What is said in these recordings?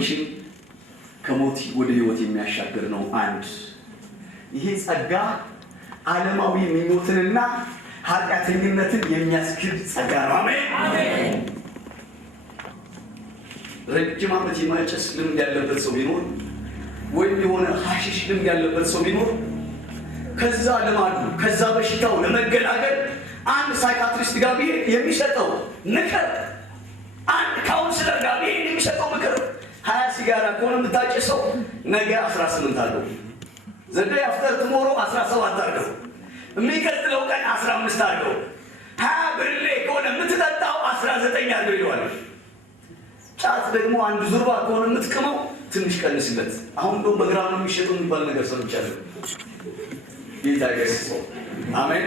ሰዎችን ከሞት ወደ ሕይወት የሚያሻግር ነው። አንድ ይሄ ጸጋ ዓለማዊ ምኞትንና ኃጢአተኝነትን የሚያስክድ ጸጋ ነው። አሜን። ረጅም ዓመት የማጨስ ልምድ ያለበት ሰው ቢኖር ወይም የሆነ ሐሺሽ ልምድ ያለበት ሰው ቢኖር ከዛ ልማዱ ከዛ በሽታው ለመገላገል አንድ ሳይካትሪስት ጋር ቢሄድ የሚሰጠው ምክር፣ አንድ ካውንስለር ጋር ቢሄድ የሚሰጠው ምክር 20 ሲጋራ ከሆነ የምታጨሰው ነገ 18 አድርገው፣ ዘንድ አፍተር ትሞሮ 17 አድርገው፣ የሚቀጥለው ቀን 15 አድርገው፣ 20 ብርሌ ከሆነ የምትጠጣው 19 አድርገው ይለዋል። ጫት ደግሞ አንድ ዙርባ ከሆነ የምትቅመው ትንሽ ቀንስለት። አሁን እንደውም በግራም ነው የሚሸጠው የሚባል ነገር ሰምቻለሁ። ጌታ ይገስጸው። አሜን።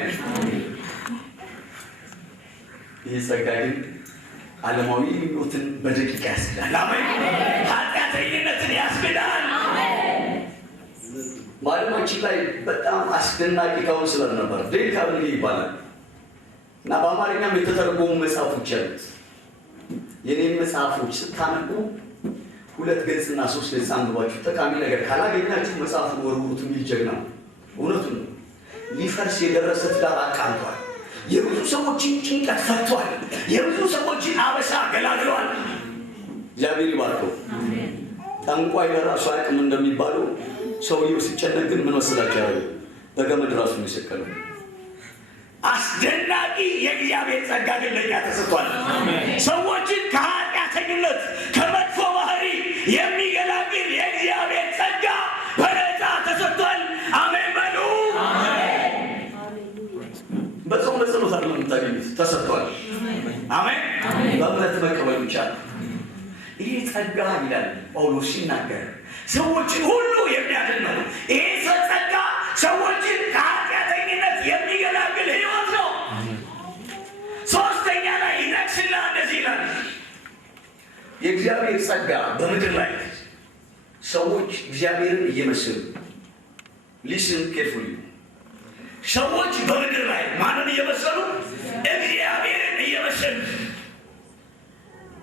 ይህ ጸጋ ግን ዓለማዊ ምኞትን በደቂቃ ያስክዳል። አሜን። ኃጢአተኝነትን ያስክዳል። በዓለማችን ላይ በጣም አስደናቂ ካውንስለር ነበር፣ ዴል ካርኔጊ ይባላል እና በአማርኛም የተተረጎሙ መጽሐፎች ያሉት። የኔን መጽሐፎች ስታነቡ 2 ገጽና 3 ገጽ አንብባችሁ ጠቃሚ ነገር ካላገኛችሁ መጽሐፉን ወርውሩት የሚል ጀግና ነው። እውነቱን ነው። ሊፈርስ የደረሰ ትዳር አቃንቷል። የብዙ ሰዎችን ጭንቀት ፈቷል። የብዙ ሰዎችን አበሳ ገላግሏል። እግዚአብሔር ይባርከው። ጠንቋይ ለራሱ አቅም እንደሚባለው ሰውየው ሲጨነቅ ግን ምን መሰላችሁ ያለው በገመድ ራሱ ነው የሰቀለው። አስደናቂ የእግዚአብሔር ጸጋ ግን ለእኛ ተሰጥቷል። ሰዎችን ከኃጢአተኝነት ከመጥፎ ባህሪ የሚገላግል የእግዚአብሔር ጸጋ በነፃ ተሰጥቷል። አሜን በሉ። በጾም በጸሎት አይደለም የምታገኙት፣ ተሰጥቷል። አሜን። በእምነት መቀበል ብቻ ነው። ይህ ጸጋ ይላል ጳውሎስ ሲናገር ሰዎችን ሁሉ የሚያድን ነው። ይህ ጸጋ ሰዎችን ከኃጢአተኝነት የሚገላግል ሕይወት ነው። ሶስተኛ ላይ ይነግስና እንደዚህ ይላል፣ የእግዚአብሔር ጸጋ በምድር ላይ ሰዎች እግዚአብሔርን እየመሰሉ ሊስን ኬርፉሊ ሰዎች በምድር ላይ ማንን እየመሰሉ? እግዚአብሔርን እየመሰሉ።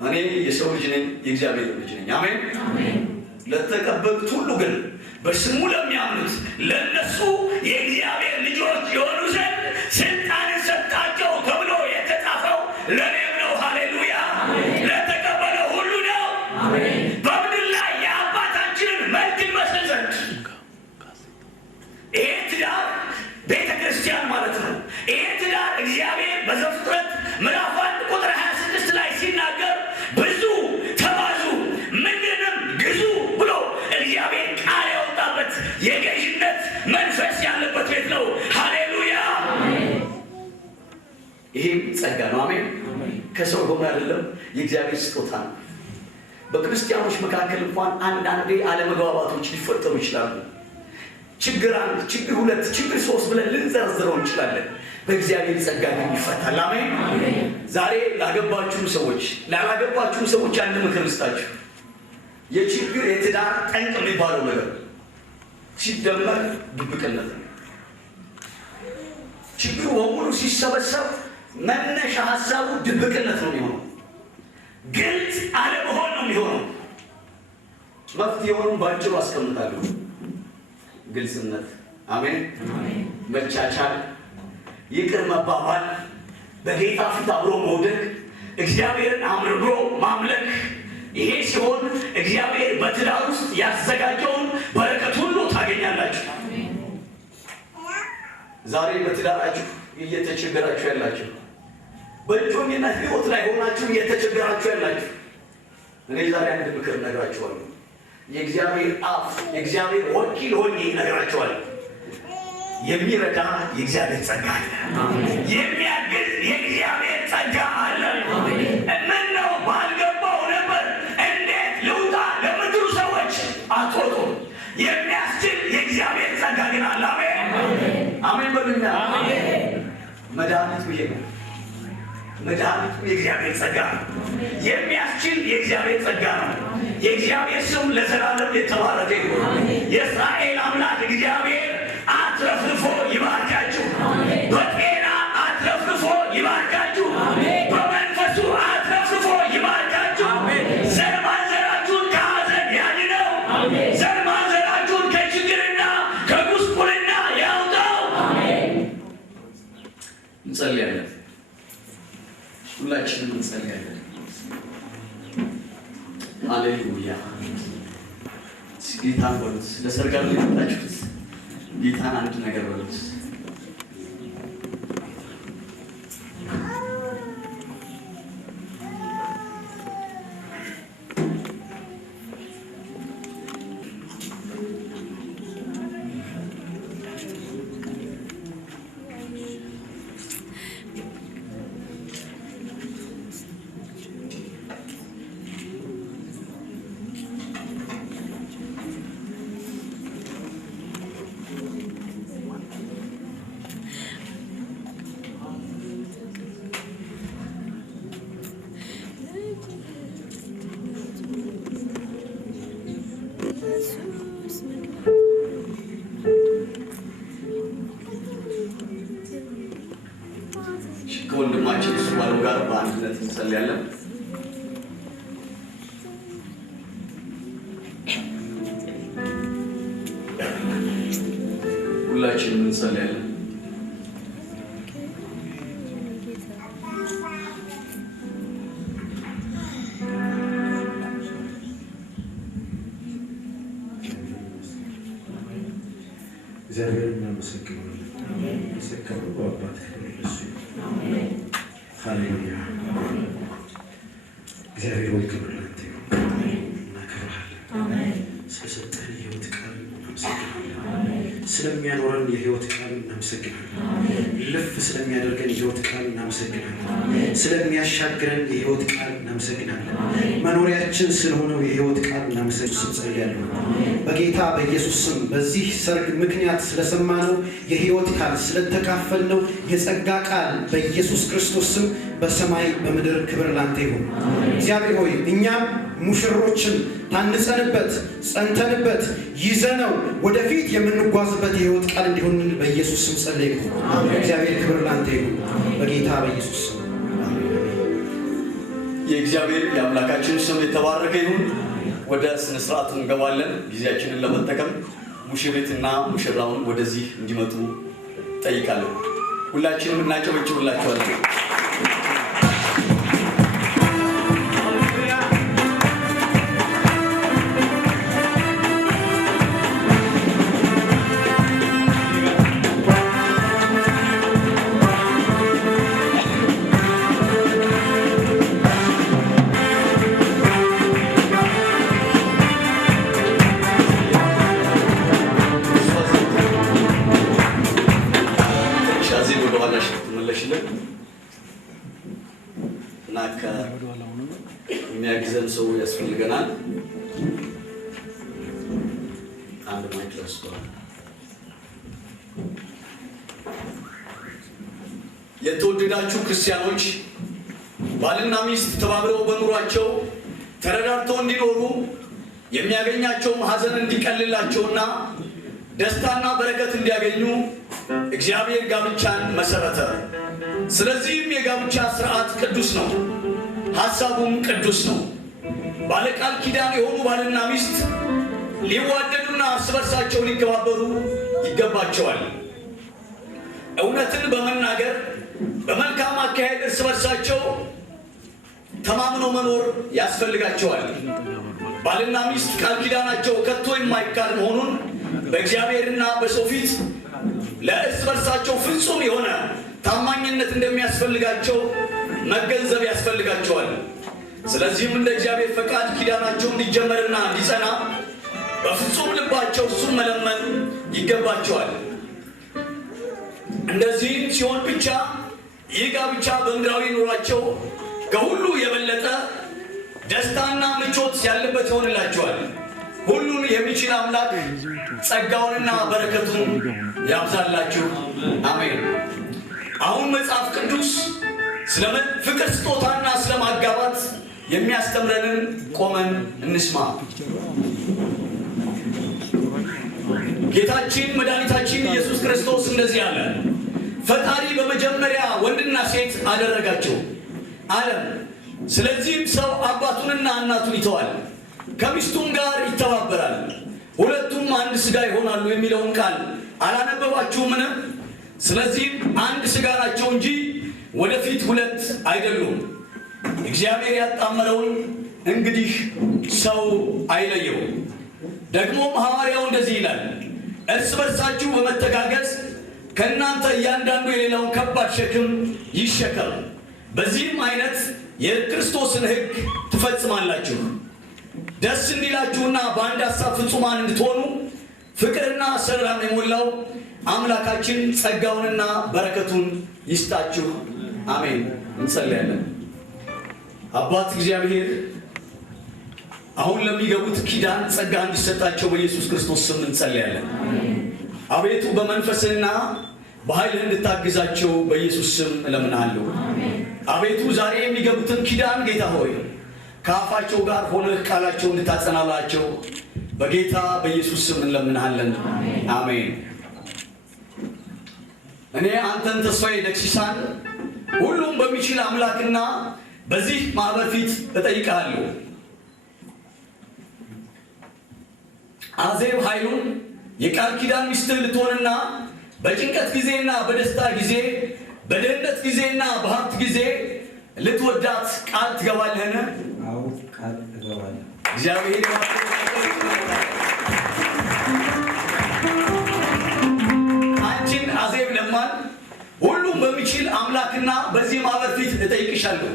እኔ የሰው ልጅ ነኝ፣ የእግዚአብሔር ልጅ ነኝ። አሜን። ለተቀበሉት ሁሉ ግን በስሙ ለሚያምኑት ለነሱ የእግዚአብሔር ልጆች የሆኑ ዘንድ ስልጣንን ሰጣቸው ተብሎ የተጻፈው ለእኔም ነው። ሃሌሉያ። ለተቀበለው ሁሉ ነው። በምድር ላይ የአባታችንን መልክ እንመስል ዘንድ። ይሄ ትዳር ቤተ ክርስቲያን ማለት ነው። ይሄ ትዳር እግዚአብሔር በዘፍጥረት ምዕራፍ 1 ቁጥር 26 ላይ ሲናገር ብዙ ተባዙ ምድርንም ግዙ ብሎ እግዚአብሔር ቃል ያወጣበት የገዥነት መንፈስ ያለበት ቤት ነው። ሃሌሉያ። ይሄም ጸጋ ነው። አሜን። ከሰው ሆኖ አይደለም፣ የእግዚአብሔር ስጦታ ነው። በክርስቲያኖች መካከል እንኳን አንዳንዴ አለመግባባቶች ሊፈጠሩ ይችላሉ። ችግር 1፣ ችግር 2፣ ችግር 3 ብለን ልንዘርዝረው እንችላለን። በእግዚአብሔር ጸጋ ግን ይፈታል። አሜን። ዛሬ ላገባችሁ ሰዎች፣ ላላገባችሁ ሰዎች አንድ ምክር ልስጣችሁ። የችግር የትዳር ጠንቅ የሚባለው ነገር ሲደመር ድብቅነት ነው። ችግሩ በሙሉ ሲሰበሰብ መነሻ ሀሳቡ ድብቅነት ነው የሚሆነው። ግልጽ አለመሆን ነው የሚሆነው። መፍትሄውን ባጭሩ አስቀምጣለሁ። ግልጽነት፣ አሜን፣ መቻቻል፣ ይቅር መባባል፣ በጌታ ፊት አብሮ መውደቅ፣ እግዚአብሔርን አምርሮ ማምለክ። ይሄ ሲሆን እግዚአብሔር በትዳር ውስጥ ያዘጋጀውን በረከት ሁሉ ታገኛላችሁ። ዛሬ በትዳራችሁ እየተቸገራችሁ ያላችሁ፣ በእጮኝነት ሕይወት ላይ ሆናችሁ እየተቸገራችሁ ያላችሁ፣ እኔ ዛሬ አንድ ምክር እነግራችኋለሁ። የእግዚአብሔር አፍ የእግዚአብሔር ወኪል ሆኜ እነግራችኋለሁ። የሚረዳ የእግዚአብሔር ጸጋ አለ። የሚያግዝ የእግዚአብሔር ጸጋ አለ። ምን ነው ባልገባው ነበር እንዴት ልውጣ ለምትሉ ሰዎች አትወጡ። የሚያስችል የእግዚአብሔር ጸጋ ግን አለ። አሜን በሉኛ። መድኃኒቱ ይሄ ነው። መድኃኒቱ የእግዚአብሔር ጸጋ ነው። የሚያስችል የእግዚአብሔር ጸጋ ነው። የእግዚአብሔር ስም ለዘላለም የተባረከ ይሁን። የእስራኤል አምላክ እግዚአብሔር አትረፍርፎ ይባርካችሁ። በጤና አትረፍርፎ ይባርካችሁ። በመንፈሱ አትረፍርፎ ይባርካችሁ። ዘር ማንዘራችሁን ከሐዘን ዘር ማንዘራችሁን ከችግርና ከጉስቁልና ያውጣው። እንጸልያለን። ሁላችንም እንጸልያለን። ሃሌሉያ። ጌታን በሉት። ለሰርጋር የመጣችሁት ጌታን አንድ ነገር በሉት። ከወንድማችን እሱ ባለው ጋር በአንድነት እንጸልያለን። ሁላችንም እንጸልያለን። እግዚአብሔር እናመሰግናለን። መሰከሩ በአባት እሱ ሃሌሉያ። እግዚአብሔር ወይ ክብር ላንተ ይሁን። እናከብርሃለን። ስለሰጠን የህይወት ቃል እናመሰግናለን። ስለሚያኖረን የህይወት ቃል እናመሰግናለን። ልፍ ስለሚያደርገን የህይወት ቃል እናመሰግናለን። ስለሚያሻግረን የህይወት ቃል እናመሰግናለን። መኖሪያችን ስለሆነው የህይወት ቃል እናመሰግናለን። በጌታ በኢየሱስ ስም በዚህ ሰርግ ምክንያት ስለሰማነው የህይወት ቃል ስለተካፈልነው የጸጋ ቃል በኢየሱስ ክርስቶስ ስም በሰማይ በምድር ክብር ላንተ ይሁን። እግዚአብሔር ሆይ እኛም ሙሽሮችን ታንጸንበት ጸንተንበት ይዘነው ወደፊት የምንጓዝበት የህይወት ቃል እንዲሆን በኢየሱስ ስም ጸለይኩ። እግዚአብሔር ክብር ላንተ ይሁን በጌታ በኢየሱስ ስም። የእግዚአብሔር የአምላካችን ስም የተባረከ ይሁን። ወደ ስነ ስርዓቱ እንገባለን። ጊዜያችንን ለመጠቀም ሙሽሪትና ሙሽራውን ወደዚህ እንዲመጡ ጠይቃለሁ። ሁላችንም እናጨበጭብላችኋለን። የሚያግዘን ሰው ያስፈልገናል። አንድ ማይክ ያስፈልጋል። የተወደዳችሁ ክርስቲያኖች ባልና ሚስት ተባብረው በኑሯቸው ተረዳድተው እንዲኖሩ የሚያገኛቸውም ሐዘን እንዲቀልላቸውና ደስታና በረከት እንዲያገኙ እግዚአብሔር ጋብቻን መሰረተ። ስለዚህም የጋብቻ ስርዓት ቅዱስ ነው፣ ሐሳቡም ቅዱስ ነው። ባለቃል ኪዳን የሆኑ ባልና ሚስት ሊዋደዱና እርስ በርሳቸው ሊከባበሩ ይገባቸዋል። እውነትን በመናገር በመልካም አካሄድ እርስ በርሳቸው ተማምነው መኖር ያስፈልጋቸዋል። ባልና ሚስት ቃል ኪዳናቸው ከቶ የማይካድ መሆኑን በእግዚአብሔርና በሰው ፊት ለእርስ በርሳቸው ፍጹም የሆነ ታማኝነት እንደሚያስፈልጋቸው መገንዘብ ያስፈልጋቸዋል። ስለዚህም እንደ እግዚአብሔር ፈቃድ ኪዳናቸው እንዲጀመርና እንዲጸና በፍጹም ልባቸው እሱን መለመን ይገባቸዋል። እንደዚህም ሲሆን ብቻ ይህ ጋብቻ በምድራዊ ኑሯቸው ከሁሉ የበለጠ ደስታና ምቾት ያለበት ይሆንላቸዋል። ሁሉን የሚችል አምላክ ጸጋውንና በረከቱን ያብዛላችሁ። አሜን። አሁን መጽሐፍ ቅዱስ ስለ ፍቅር ስጦታና ስለ ማጋባት የሚያስተምረንን ቆመን እንስማ። ጌታችን መድኃኒታችን ኢየሱስ ክርስቶስ እንደዚህ አለ። ፈጣሪ በመጀመሪያ ወንድና ሴት አደረጋቸው አለም። ስለዚህም ሰው አባቱንና እናቱን ይተዋል፣ ከሚስቱም ጋር ይተባበራል፣ ስጋ ይሆናሉ የሚለውን ቃል አላነበባችሁምን? ስለዚህ አንድ ስጋ ናቸው እንጂ ወደፊት ሁለት አይደሉም። እግዚአብሔር ያጣመረውን እንግዲህ ሰው አይለየው። ደግሞም ሐዋርያው እንደዚህ ይላል፣ እርስ በርሳችሁ በመተጋገዝ ከእናንተ እያንዳንዱ የሌላውን ከባድ ሸክም ይሸከም። በዚህም አይነት የክርስቶስን ሕግ ትፈጽማላችሁ። ደስ እንዲላችሁና በአንድ ሐሳብ ፍጹማን እንድትሆኑ ፍቅርና ሰላም የሞላው አምላካችን ጸጋውንና በረከቱን ይስጣችሁ። አሜን። እንጸልያለን። አባት እግዚአብሔር አሁን ለሚገቡት ኪዳን ጸጋ እንዲሰጣቸው በኢየሱስ ክርስቶስ ስም እንጸልያለን። አቤቱ በመንፈስና በኃይልህ እንድታግዛቸው በኢየሱስ ስም እለምናለሁ። አቤቱ ዛሬ የሚገቡትን ኪዳን ጌታ ሆይ ከአፋቸው ጋር ሆነህ ቃላቸው እንድታጸናላቸው በጌታ በኢየሱስ ስም እንለምናለን። አሜን። እኔ አንተን ተስፋዬ ደክሲሳን ሁሉም በሚችል አምላክና በዚህ ማህበር ፊት እጠይቅሃለሁ። አዜብ ኃይሉን የቃል ኪዳን ሚስትህ ልትሆንና በጭንቀት ጊዜና በደስታ ጊዜ፣ በድህነት ጊዜና በሀብት ጊዜ ልትወዳት ቃል ትገባለህን? አዎ ቃል እገባለሁ። እግዚአብሔር አንቺን አዜብ ለማን ሁሉም በሚችል አምላክና በዚህ ማህበር ፊት እጠይቅሻለሁ።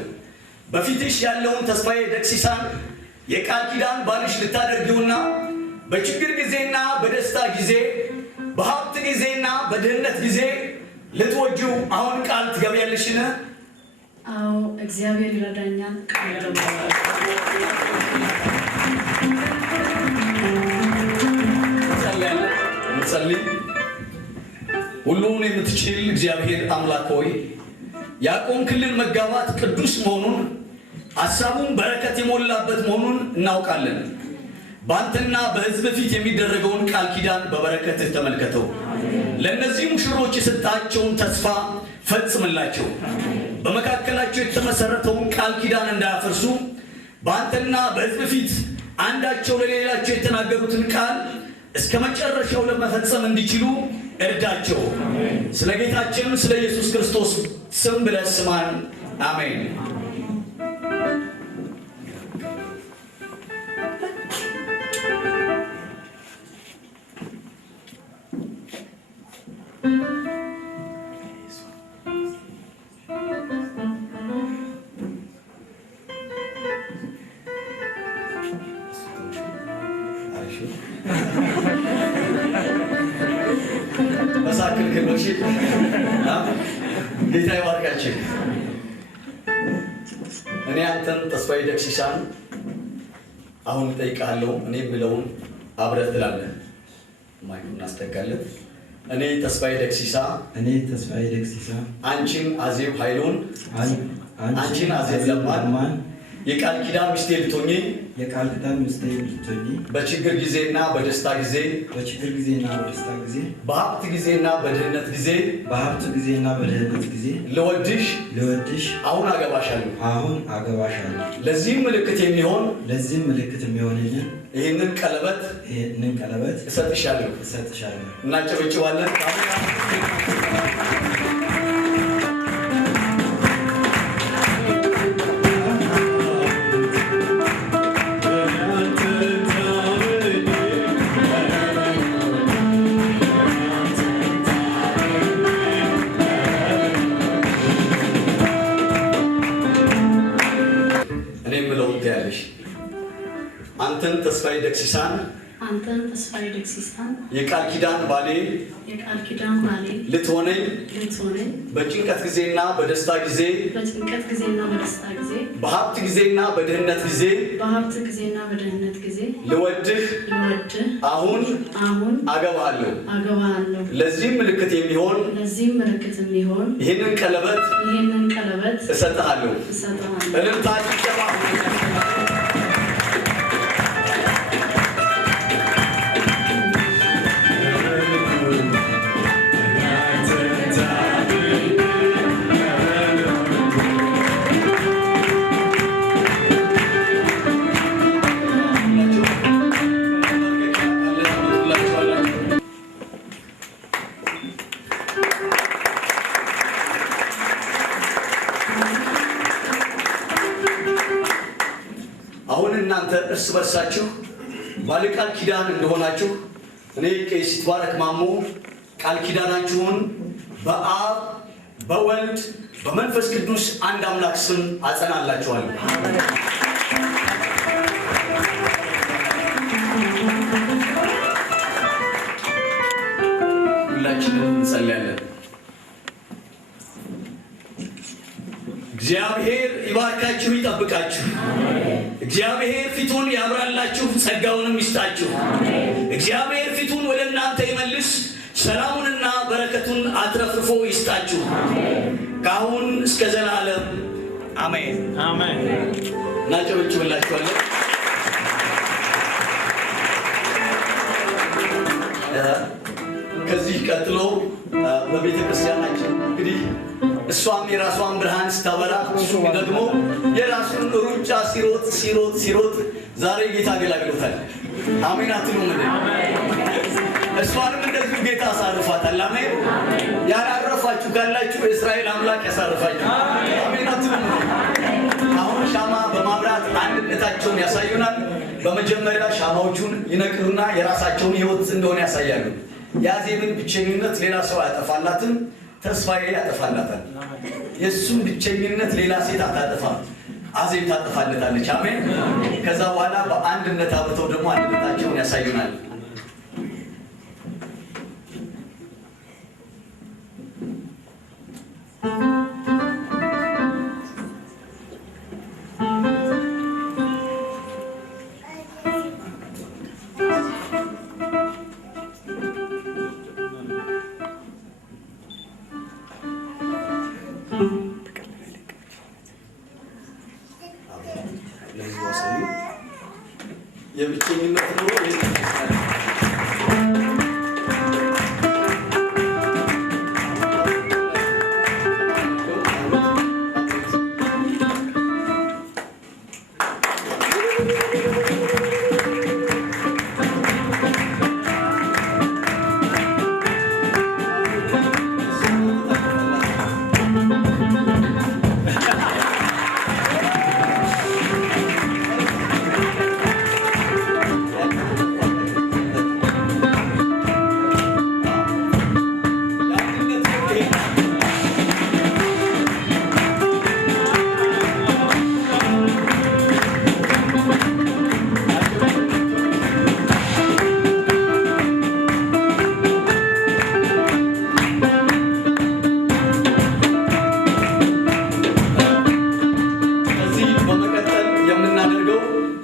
በፊትሽ ያለውን ተስፋዬ ደክሲሳን የቃል ኪዳን ባልሽ ልታደርጊውና በችግር ጊዜና በደስታ ጊዜ፣ በሀብት ጊዜና በድህነት ጊዜ ልትወጂው አሁን ቃል ትገቢያለሽን? አዎ እግዚአብሔር ይረዳኛል። ቃል እገባለሁ። እንጸልይ። ሁሉን የምትችል እግዚአብሔር አምላክ ሆይ ያቆምክልን መጋባት ቅዱስ መሆኑን ሐሳቡን በረከት የሞላበት መሆኑን እናውቃለን። በአንተና በሕዝብ ፊት የሚደረገውን ቃል ኪዳን በበረከትህ ተመልከተው። ለእነዚህ ሙሽሮች የሰጣቸውን ተስፋ ፈጽምላቸው። በመካከላቸው የተመሰረተውን ቃል ኪዳን እንዳያፈርሱ በአንተና በሕዝብ ፊት አንዳቸው ለሌላቸው የተናገሩትን ቃል እስከ መጨረሻው ለመፈጸም እንዲችሉ እርዳቸው። ስለ ጌታችን ስለ ኢየሱስ ክርስቶስ ስም ብለህ ስማን። አሜን። መሳክል ክሎች ጌታ ይባርካችሁ። እኔ አንተን ተስፋዬ ደክሲሳን አሁን እጠይቅሃለሁ። እኔ የምለውን አብረህ ትላለህ። ማይኩን እናስጠጋለን። እኔ ተስፋዬ ደክሲሳ አንቺን አዜብ ኃይሉን አንቺን አዜብ ለማን የቃል ኪዳን ሚስቴ ልትሆኚ በችግር ጊዜና በደስታ ጊዜ በሀብት ጊዜና በድህነት ጊዜ ልወድሽ አሁን አገባሻለሁ። ለዚህም ምልክት የሚሆን ይህንን ቀለበት እሰጥሻለሁ። እናጨበጭባለን። አንተን ተስፋዬ ደክሲሳን የቃል ኪዳን ባሌ ልትሆነኝ በጭንቀት ጊዜና በደስታ ጊዜ በሀብት ጊዜና በድህነት ጊዜ ልወድህ አሁን አገባሃለሁ። ለዚህም ምልክት የሚሆን ይህንን ቀለበት እሰጥሃለሁ። እልልታ ጭብጨባ። በርሳችሁ ባለቃል ኪዳን እንደሆናችሁ እኔ ቄስ ይትባረክ ማሞ ቃል ኪዳናችሁን በአብ በወልድ በመንፈስ ቅዱስ አንድ አምላክ ስም አጸናላችኋለሁ። ሁላችንም እንጸልያለን። እግዚአብሔር ይባርካችሁ ይጠብቃችሁ። እግዚአብሔር ፊቱን ያብራላችሁ ጸጋውንም ይስጣችሁ። እግዚአብሔር ፊቱን ወደ እናንተ ይመልስ ሰላሙንና በረከቱን አትረፍርፎ ይስጣችሁ ከአሁን እስከ ዘላለም አሜን አሜን። እናጨበጭብላችኋለን። ከዚህ ቀጥሎ በቤተ ክርስቲያናችን እንግዲህ እሷም የራሷን ብርሃን ስታበራ እሱ ደግሞ የራሱን ሩጫ ሲሮጥ ዛሬ ጌታ ገላግሎታል። አሜን አትሉም እንዴ? እሷንም እንደዚሁ ጌታ አሳርፏታል። አሜን። ያላረፋችሁ ካላችሁ የእስራኤል አምላክ ያሳርፋችሁ። አሜን አትሉም? አሁን ሻማ በማብራት አንድነታቸውን ያሳዩናል። በመጀመሪያ ሻማዎቹን ይነቅሉና የራሳቸውን ሕይወት እንደሆነ ያሳያሉ። የአዜብን ብቸኝነት ሌላ ሰው አያጠፋላትም፣ ተስፋዬ ያጠፋላታል። የእሱን ብቸኝነት ሌላ ሴት አታጠፋም፣ አዜብ ታጠፋለታለች። አሜን። ከዛ በኋላ በአንድነት አብርተው ደግሞ አንድነታቸውን ያሳዩናል። የብቸኝነት ነው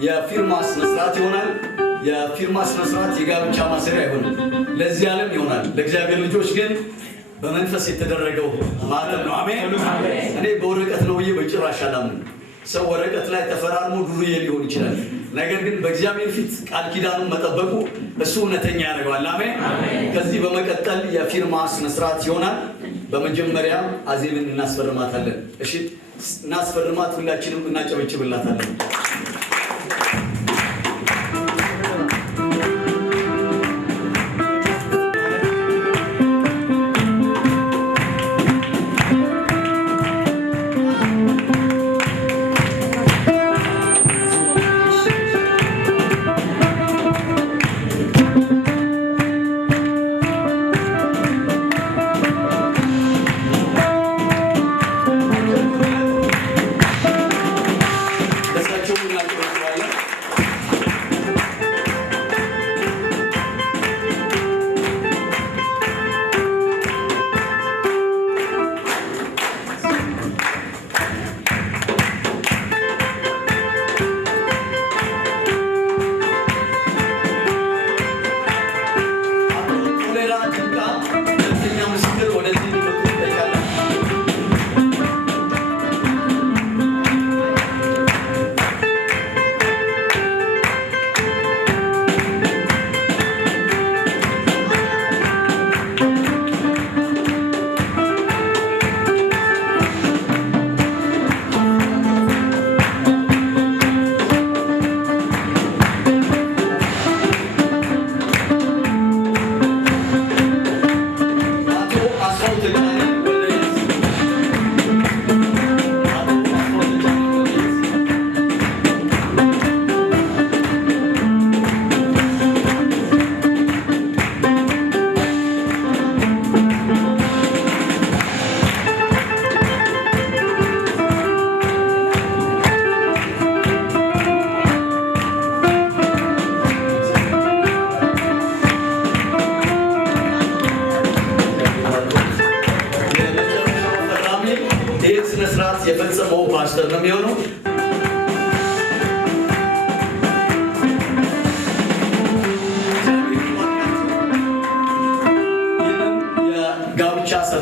የፊርማ ስነስርዓት ይሆናል። የፊርማ ስነስርዓት የጋብቻ ማሰሪያ አይሆንም፣ ለዚህ ዓለም ይሆናል። ለእግዚአብሔር ልጆች ግን በመንፈስ የተደረገው ማተም ነው። አሜን። እኔ በወረቀት ነው ብዬ በጭራሽ አላምንም። ሰው ወረቀት ላይ ተፈራርሞ ዱርዬ ሊሆን ይችላል፣ ነገር ግን በእግዚአብሔር ፊት ቃል ኪዳኑን መጠበቁ እሱ እውነተኛ ያደርገዋል። አሜን። ከዚህ በመቀጠል የፊርማ ስነስርዓት ይሆናል። በመጀመሪያ አዜብን እናስፈርማታለን። እሺ፣ እናስፈርማት። ሁላችንም እናጨበጭብላታለን።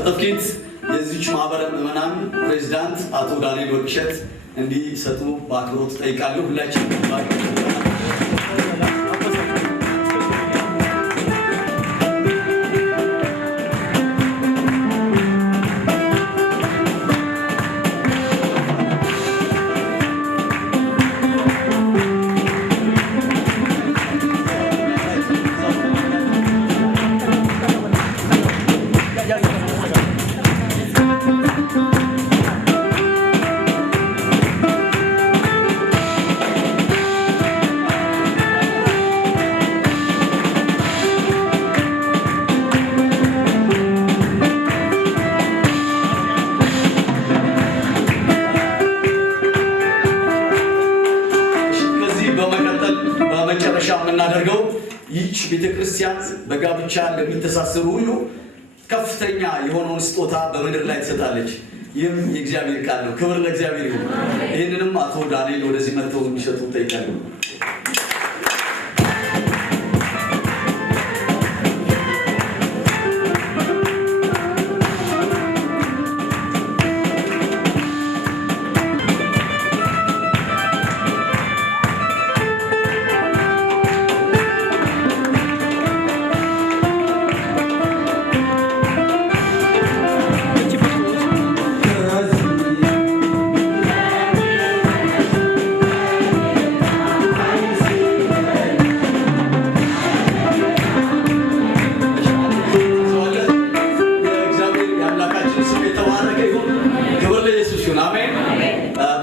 ሰርተፍኬት የዚች ማህበረ ምዕመናን ፕሬዝዳንት አቶ ዳንኤል ወርቅሸት እንዲሰጡ በአክብሮት ጠይቃለሁ። ሁላችንም የምናደርገው ይህች ቤተክርስቲያን በጋብቻ ለሚተሳሰሩ ሁሉ ከፍተኛ የሆነውን ስጦታ በምድር ላይ ትሰጣለች። ይህም የእግዚአብሔር ቃል ነው። ክብር ለእግዚአብሔር ይሁን። ይህንንም አቶ ዳንኤል ወደዚህ መጥተው የሚሰጡ ጠይቃለሁ።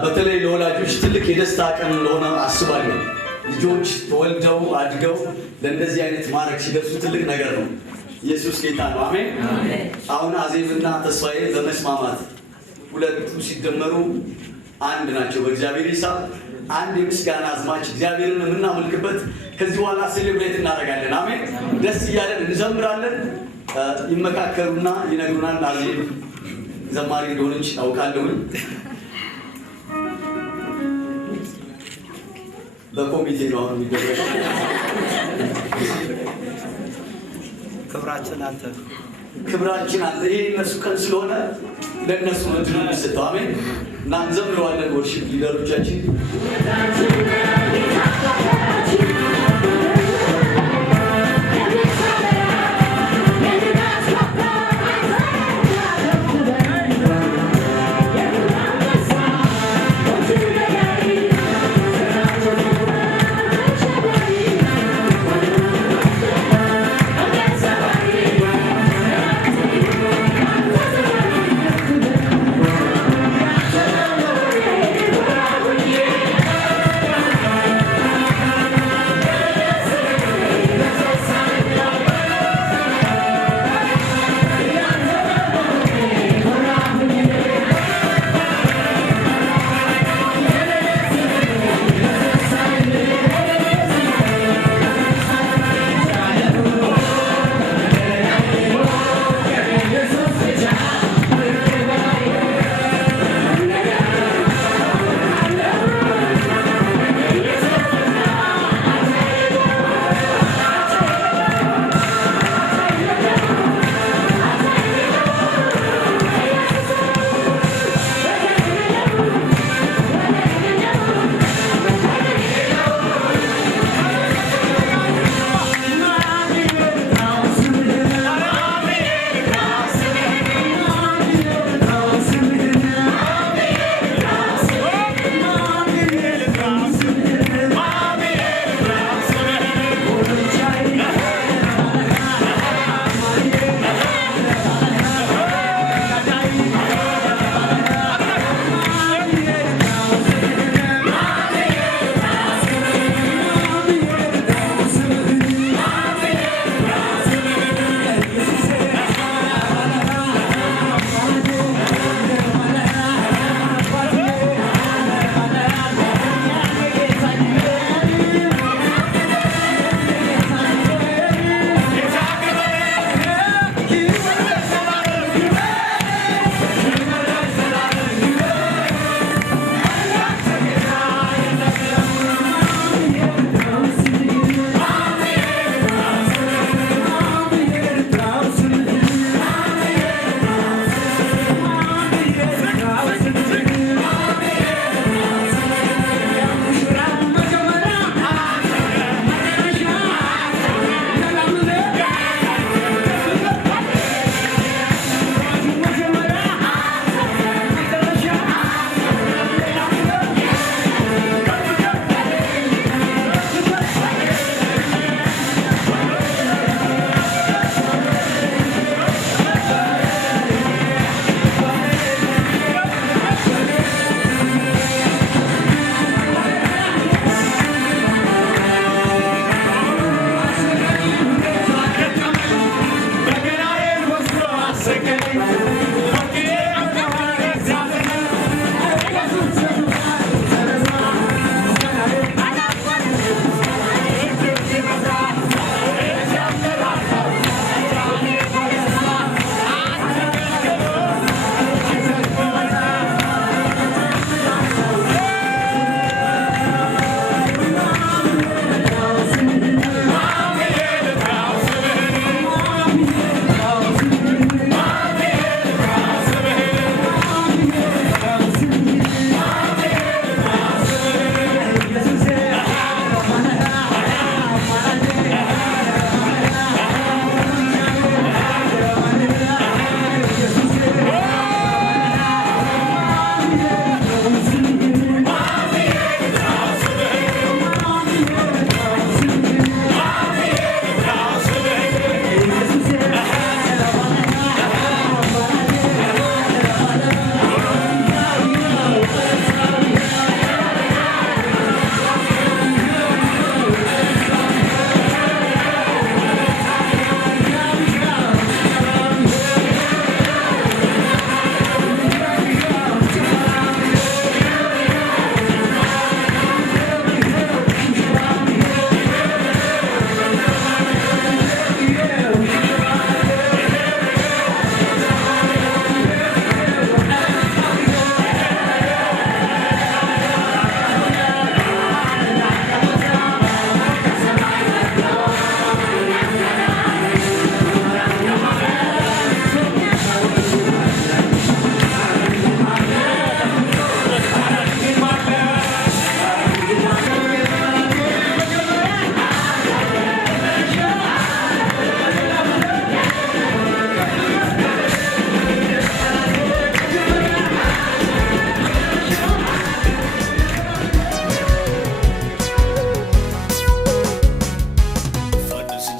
በተለይ ለወላጆች ትልቅ የደስታ ቀን እንደሆነ አስባለሁ። ልጆች ተወልደው አድገው ለእንደዚህ አይነት ማድረግ ሲደርሱ ትልቅ ነገር ነው። ኢየሱስ ጌታ ነው። አሜን። አሁን አዜብና ተስፋዬ በመስማማት ሁለቱ ሲደመሩ አንድ ናቸው። በእግዚአብሔር ሂሳብ አንድ የምስጋና አዝማች እግዚአብሔርን የምናመልክበት ከዚህ በኋላ ሴሌብሬት እናደርጋለን። አሜን። ደስ እያለን እንዘምራለን። ይመካከሩና ይነግሩናል። አዜብ ዘማሪ እንደሆነች አውቃለሁኝ። በኮሚቴ ነው አሁን የሚደረገው። ክብራችን አንተ ይሄ እነሱ ቀን ስለሆነ ለእነሱ እድሉ የሚሰጠው። አሜን። እና እንዘምረዋለን። ወርሺፕ ሊደሮቻችን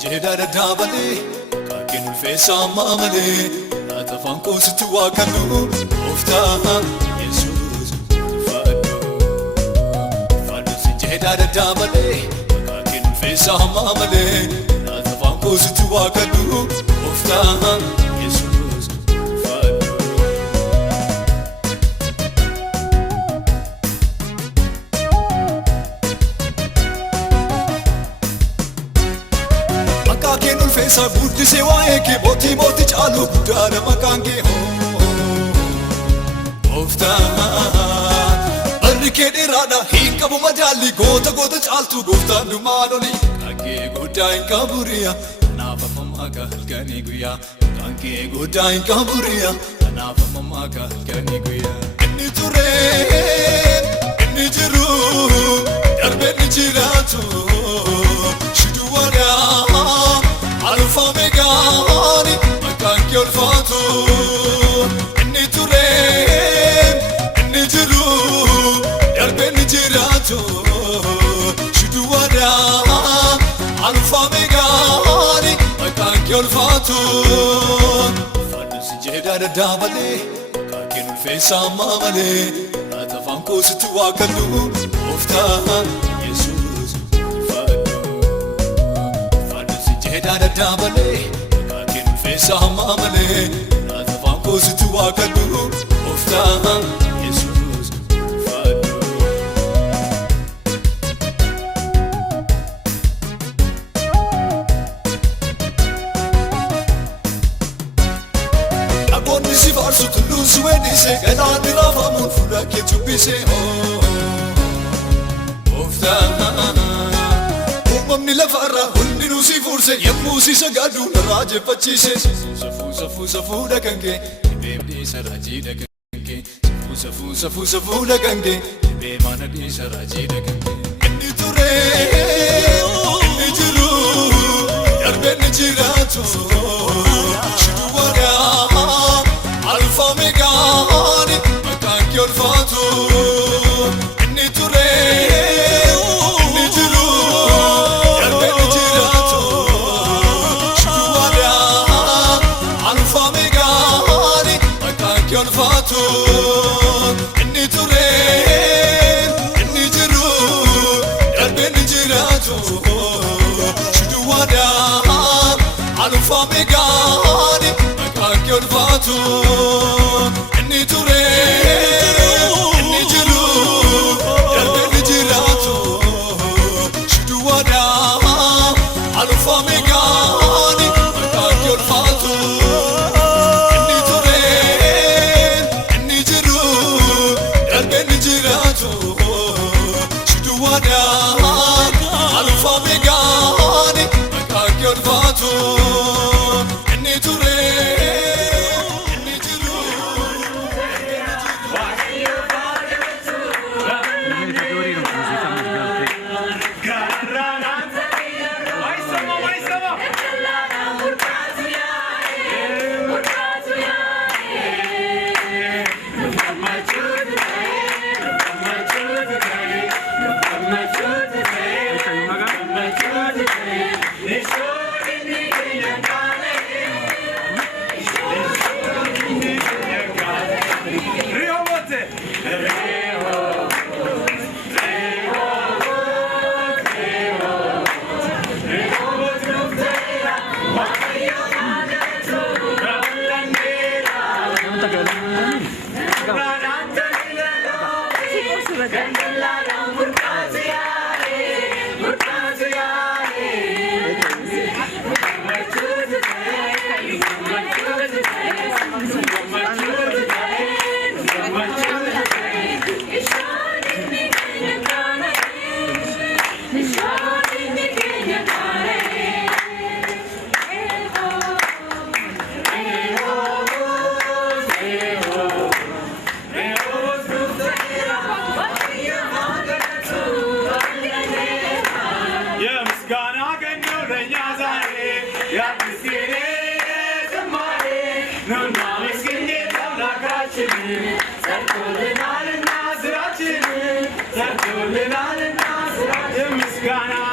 Jeda dabale, kakin fesa mamale, atafan ko situwa kanu, ofta Jesus fado, fado si jeda dabale, kakin fesa mamale, atafan ko situwa kanu, ofta Jesus fado. Makakin ulfesa buddi se wae ke boti boti chalu gudana makange ho ofta arke dirada hikabu majali gota gota chaltu gofta numanoli kage gudain kaburiya nafa mamaga halkani guya kage gudain kaburiya nafa mamaga halkani guya inni ture inni jiru darbe ni jiratu shiduwada alfa megani makanki olfatu inni ture inni jiru darbe ni jiratu shiduwada alfa megani makanki olfatu fadu si jeda dabale kakin fesa mamale atafan ko situwa kanu ofta Jesus Jeda dabale, kakin fesa mamale, atafan ko situwa kanu, ofta Jesus fado. Agoni si farsu tulu sueni se, gadani rafa mun fula ke chubise ofta. Mamni la farra hundi nu si forse yammu si sagadu raje pachise safu da kange bebdi saraji da kange safu da kange be mana di saraji da kange inni ture inni jiru yarbe ni jiratu shuwara alfa megani makanki olfatu inni ture inni jiru Fatu inni ture inni jiru darbe ni jiratu shiduwada alfa megani makanki olfatu inni ture inni jiru darbe ni jiratu shiduwada alfa megani makanki olfatu alfa megani makanki olfatu inni ture inni jiru Misgana,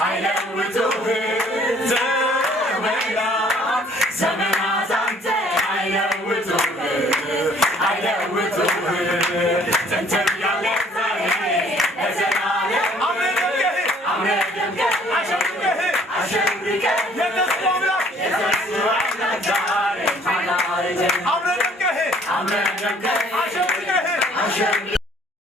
I know